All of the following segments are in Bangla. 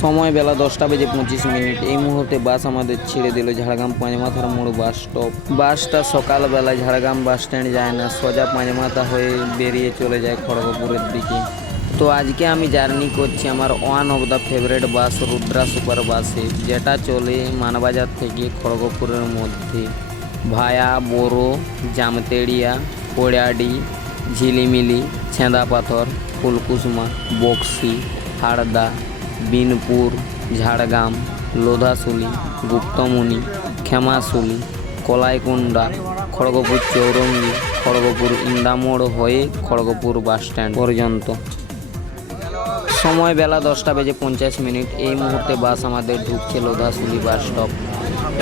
সময় বেলা 10:25। এই মুহূর্তে বাস আমাদের ছেড়ে দিল ঝাড়গ্রাম পাঁচমাথার মোড় বাস স্টপ। বাসটা সকালবেলা ঝাড়গ্রাম বাস স্ট্যান্ড যায় না, সোজা পাঁচমাথা হয়ে বেরিয়ে চলে যায় খড়গপুরের দিকে। তো আজকে আমি জার্নি করছি আমার one of the favourite bus Rudra super বাসে, যেটা চলে মানবাজার থেকে খড়গপুরের মধ্যে ভায়া বোরো, জামতেড়িয়া, পোড়াডি, ঝিলিমিলি, ছেঁদাপাথর, ফুলকুসমা, বক্সি, হাড়দা, বিনপুর, ঝাড়গ্রাম, লোধাশুলি, গুপ্তমণি, খেমাশুলি, কলাইকুণ্ডা, খড়গপুর চৌরঙ্গি, খড়গপুর ইন্দামোড় হয়ে খড়গপুর বাস স্ট্যান্ড পর্যন্ত। সময় বেলা 10:50। এই মুহূর্তে বাস আমাদের ঢুকছে লোধাশুলি বাস স্টপ।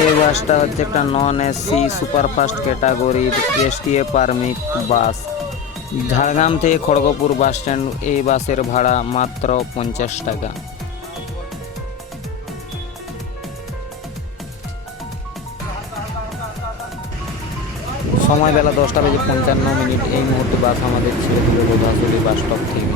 এই বাসটা হচ্ছে একটা নন এসি সুপারফাস্ট ক্যাটাগরির এসটিএ পারমিট বাস। ঝাড়গ্রাম থেকে খড়গপুর বাস স্ট্যান্ড এই বাসের ভাড়া মাত্র 50 টাকা। সময় বেলা 10:55। এই মুহূর্তে বাস আমাদের ছেড়ে দিল লোধাশুলি বাস স্টপ থেকে।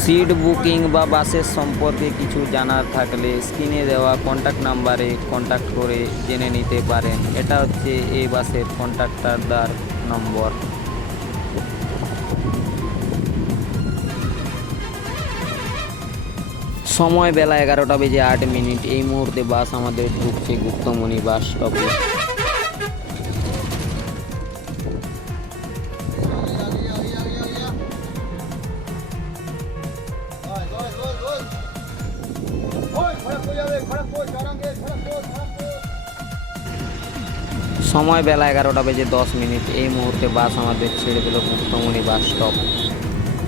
সিট বুকিং বা বাসের সম্পর্কে কিছু জানার থাকলে স্ক্রিনে দেওয়া কন্ট্যাক্ট নাম্বারে কন্ট্যাক্ট করে জেনে নিতে পারেন। এটা হচ্ছে এই বাসের কন্ট্রাক্টরদার নম্বর। সময় বেলা 11:08। এই মুহূর্তে বাস আমাদের ঢুকছে গুপ্তমণি বাস স্টপে। সময় বেলা 11:10। এই মুহূর্তে বাস আমাদের ছেড়ে দিল গুপ্তমণি বাস স্টপ।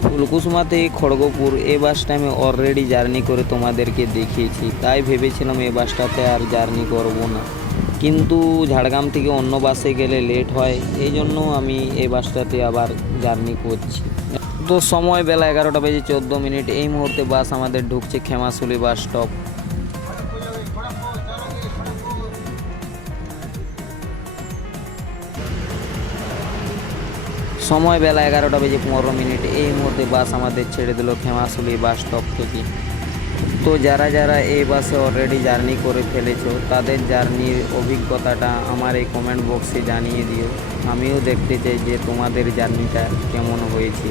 ফুলকুসমা থেকে খড়গপুর এই বাসটা আমি অলরেডি জার্নি করে তোমাদেরকে দেখিয়েছি, তাই ভেবেছিলাম এই বাসটাতে আর জার্নি করব না, কিন্তু ঝাড়গ্রাম থেকে অন্য বাসে গেলে লেট হয়, এই জন্য আমি এই বাসটাতে আবার জার্নি করছি। তো সময় বেলা 11:14। এই মুহূর্তে বাস আমাদের ঢুকছে খেমাশুলি বাস স্টপ। সময় বেলা 11:15। এই মুহূর্তে বাস আমাদের ছেড়ে দিল খেমাশুলি বাস স্টপ থেকে। তো যারা যারা এই বাসে অলরেডি জার্নি করে ফেলেছো তাদের জার্নির অভিজ্ঞতাটা আমার এই কমেন্ট বক্সে জানিয়ে দিও। আমিও দেখতে চাই যে তোমাদের জার্নিটা কেমন হয়েছে,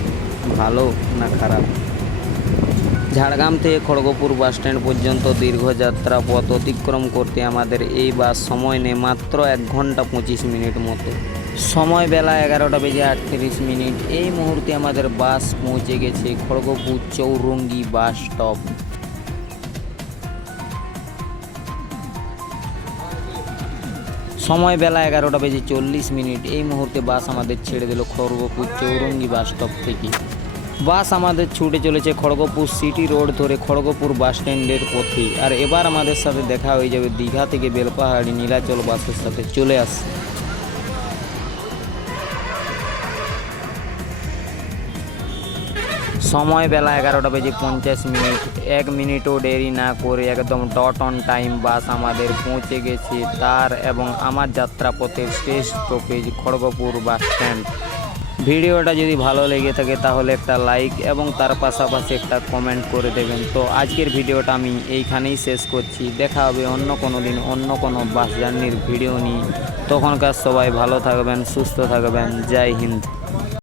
ভালো না খারাপ। ঝাড়গ্রাম থেকে খড়গপুর বাস স্ট্যান্ড পর্যন্ত দীর্ঘ যাত্রা পথ অতিক্রম করতে আমাদের এই বাস সময় নেয় মাত্র 1 ঘন্টা 25 মিনিট মতো। সময় বেলা 11:38। এই মুহূর্তে আমাদের বাস পৌঁছে গেছে খড়গপুর চৌরঙ্গি বাস স্টপ। সময় বেলা 11:40। এই মুহূর্তে বাস আমাদের ছেড়ে দিল খড়গপুর চৌরঙ্গি বাস স্টপ থেকে। বাস আমাদের ছুটে চলেছে খড়গপুর সিটি রোড ধরে খড়গপুর বাস স্ট্যান্ডের পথে। আর এবার আমাদের সাথে দেখা হয়ে যাবে দীঘা থেকে বেলপাহাড়ি নীলাচল বাসের সাথে। চলে আসছে। সময় বেলা 11:50। 1 মিনিটও দেরি না করে একদম ডট অন টাইম বাস আমাদের পৌঁছে গেছে তার এবং আমার যাত্রাপথের শেষ স্টপেজ খড়গপুর বাস স্ট্যান্ড। ভিডিওটা যদি ভালো লেগে থাকে তাহলে একটা লাইক এবং তার পাশাপাশি একটা কমেন্ট করে দেবেন। তো আজকের ভিডিওটা আমি এইখানেই শেষ করছি। দেখা হবে অন্য কোনো দিন অন্য কোনো বাস জার্নির ভিডিও নিয়ে। তখনকার সবাই ভালো থাকবেন, সুস্থ থাকবেন। জয় হিন্দ।